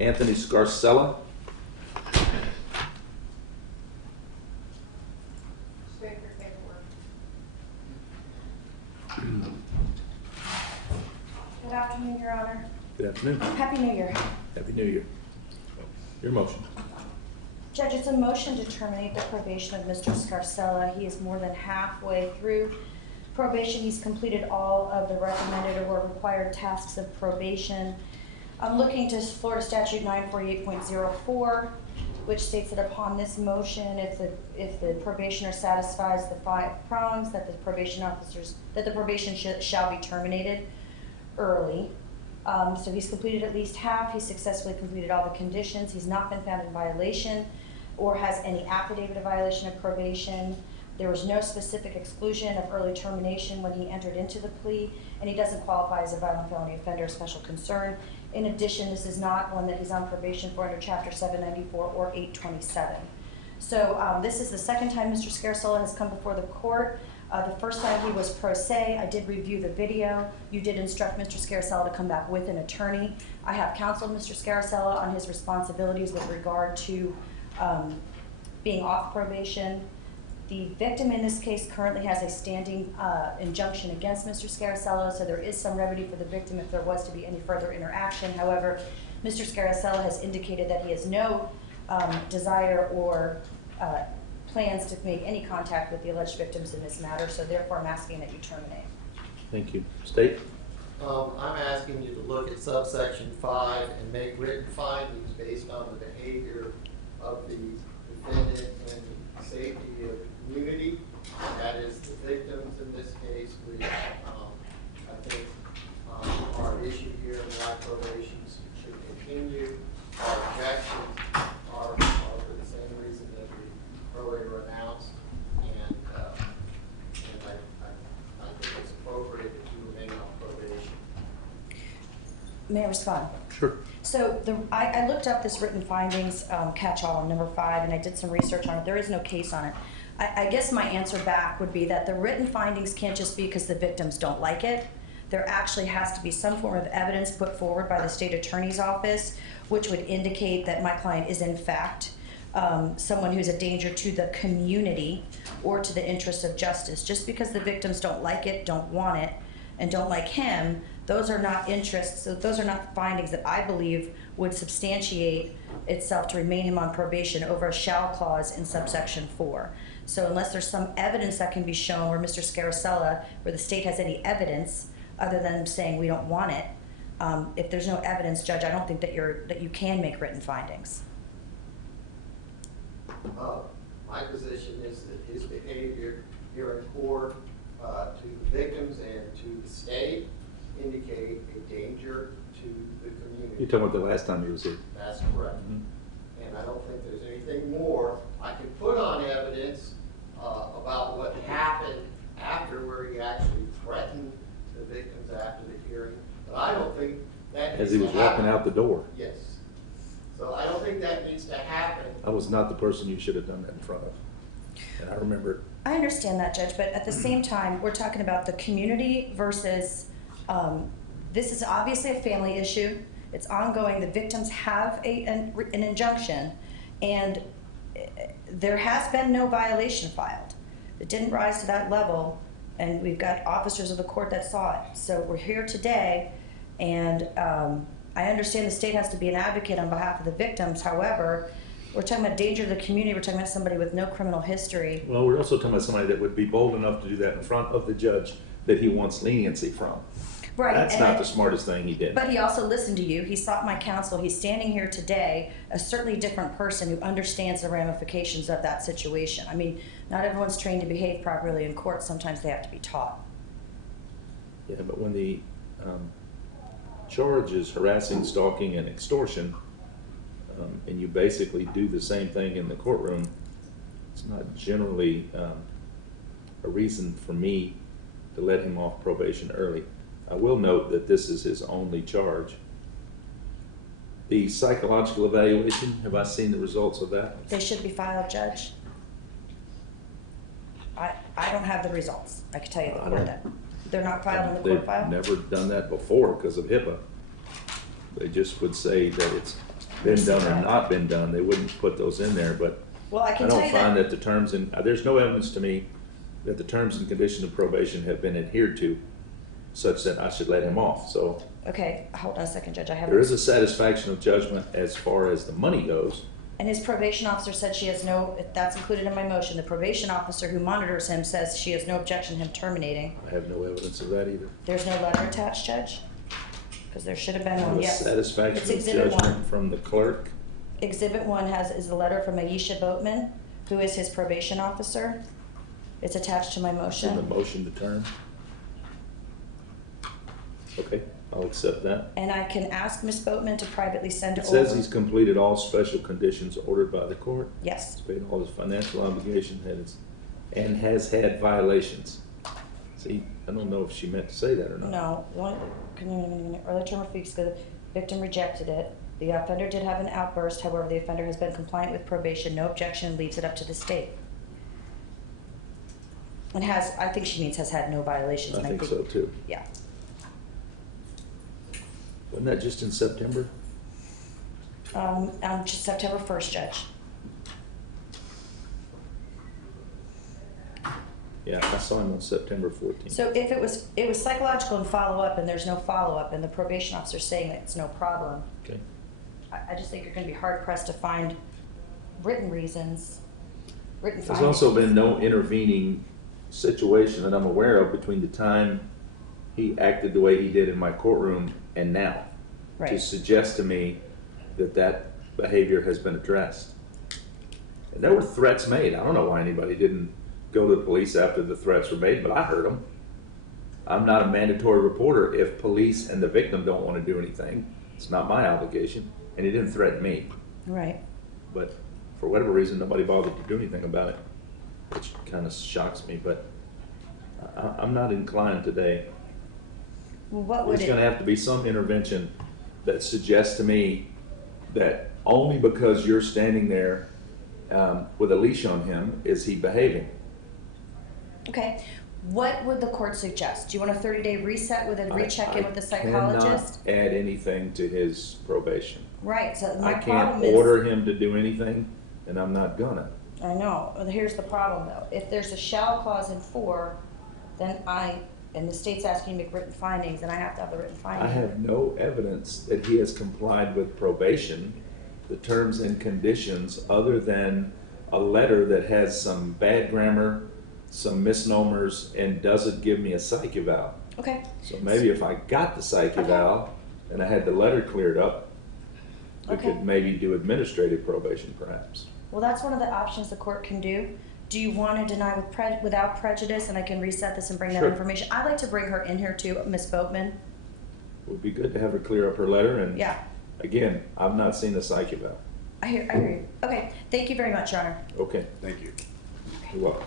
Anthony Scarsella. Good afternoon, Your Honor. Good afternoon. Happy New Year. Happy New Year. Your motion. Judge, it's a motion to terminate the probation of Mr. Scarsella. He is more than halfway through probation. He's completed all of the recommended or required tasks of probation. I'm looking to Florida Statute 948.04, which states that upon this motion, if the probationer satisfies the 5 prongs, that the probation shall be terminated early. So he's completed at least half. He's successfully completed all the conditions. He's not been found in violation or has any affidavit of violation of probation. There was no specific exclusion of early termination when he entered into the plea, and he doesn't qualify as a violent felony offender of special concern. In addition, this is not one that he's on probation for under Chapter 794 or 827. So this is the second time Mr. Scarsella has come before the court. The first time he was pro se. I did review the video. You did instruct Mr. Scarsella to come back with an attorney. I have counseled Mr. Scarsella on his responsibilities with regard to being off probation. The victim in this case currently has a standing injunction against Mr. Scarsella, so there is some remedy for the victim if there was to be any further interaction. However, Mr. Scarsella has indicated that he has no desire or plans to make any contact with the alleged victims in this matter, so therefore I'm asking that you terminate. Thank you. State. I'm asking you to look at subsection 5 and make written findings based on the behavior of the defendant and the safety of the community. That is the victims in this case, which I think our issue here and why probation should continue. Our objections are for the same reason that we earlier announced, and I think it's appropriate that you remain on probation. May I respond? Sure. So I looked up this written findings catch-all on number 5, and I did some research on it. There is no case on it. I guess my answer back would be that the written findings can't just be because the victims don't like it. There actually has to be some form of evidence put forward by the state attorney's office which would indicate that my client is in fact someone who's a danger to the community or to the interest of justice. Just because the victims don't like it, don't want it, and don't like him, those are not interests, so those are not findings that I believe would substantiate itself to remain him on probation over a shall clause in subsection 4. So unless there's some evidence that can be shown where Mr. Scarsella, where the state has any evidence other than saying we don't want it, if there's no evidence, Judge, I don't think that you can make written findings. My position is that his behavior here in court to the victims and to the state indicate a danger to the community. You're talking about the last time he was here. That's correct. And I don't think there's anything more I can put on evidence about what happened after, where he actually threatened the victims after the hearing. But I don't think that As he was walking out the door. Yes. So I don't think that needs to happen. I was not the person you should have done that in front of. And I remember. I understand that, Judge, but at the same time, we're talking about the community versus, this is obviously a family issue. It's ongoing. The victims have an injunction, and there has been no violation filed. It didn't rise to that level, and we've got officers of the court that saw it. So we're here today, and I understand the state has to be an advocate on behalf of the victims. However, we're talking about danger to the community. We're talking about somebody with no criminal history. Well, we're also talking about somebody that would be bold enough to do that in front of the judge that he wants leniency from. Right. That's not the smartest thing he did. But he also listened to you. He sought my counsel. He's standing here today, a certainly different person who understands the ramifications of that situation. I mean, not everyone's trained to behave properly in court. Sometimes they have to be taught. Yeah, but when the charge is harassing, stalking, and extortion, and you basically do the same thing in the courtroom, it's not generally a reason for me to let him off probation early. I will note that this is his only charge. The psychological evaluation, have I seen the results of that? They should be filed, Judge. I don't have the results. I can tell you that. They're not filed in the court file? They've never done that before because of HIPAA. They just would say that it's been done or not been done, they wouldn't put those in there, but Well, I I can tell don't you find that, that the terms and, there's no evidence to me that the terms and conditions of probation have been adhered to such that I should let him off. So okay, hold on a second, Judge, I have. there is a satisfaction of judgment as far as the money goes. And his probation officer said she has no, that's included in my motion, the probation officer who monitors him says she has no objection to him terminating. I have no evidence of that either. There's no letter attached, Judge? Because there should have been one, A yes. It's satisfaction of Exhibit 1. judgment from the clerk. Exhibit 1 is a letter from Aisha Boatman, who is his probation officer. It's attached to my In the motion. motion to term. Okay, I'll accept that. And I can ask Ms. Boatman to privately send It over. says he's completed all special conditions ordered by the court. Yes. He's paid all his financial obligations and has had violations. See, I don't know if she meant to say that or not. No, early term of fees, the victim rejected it. The offender did have an outburst, however, the offender has been compliant with probation, no objection, leaves it up to the state. And has, I think she means has had no violations. I and think so too. Yeah. Wasn't that just in September? Just September 1st, Judge. Yeah, I saw him on September 14th. So if it was psychological and follow-up and there's no follow-up and the probation officer's saying that it's no problem, Okay. I just think you're gonna be hard pressed to find written reasons, written There's findings. also been no intervening situation that I'm aware of between the time he acted the way he did in my courtroom and now. To Right. suggest to me that that behavior has been addressed. And there were threats made. I don't know why anybody didn't go to the police after the threats were made, but I heard them. I'm not a mandatory reporter if police and the victim don't want to do anything. It's not my obligation, and he didn't threaten me. Right. But for whatever reason, nobody bothered to do anything about it, which kind of shocks me, but I'm not inclined today. Well, what would There's it? gonna have to be some intervention that suggests to me that only because you're standing there with a leash on him is he behaving. Okay, what would the court suggest? Do you want a 30-day reset with a recheck in with the psychologist? I cannot add anything to his probation. Right, so I my can't problem is. order him to do anything, and I'm not gonna. I know, well, here's the problem though. If there's a shall clause in 4, then and the state's asking me to make written findings, and I have to have the written I findings. have no evidence that he has complied with probation, the terms and conditions, other than a letter that has some bad grammar, some misnomers, and doesn't give me a psych eval. Okay, So maybe if I got the psych eval and I had the letter cleared up, we Okay. could maybe do administrative probation perhaps. well, that's one of the options the court can do. Do you want to deny without prejudice, and I can reset this and bring that Sure. information? I'd like to bring her in here too, Ms. Boatman. It would be good to have her clear up her letter, and Yeah, again, I've not seen the psych eval. I hear you. Okay, thank you very much, Your Honor. Okay, Thank you. you're welcome.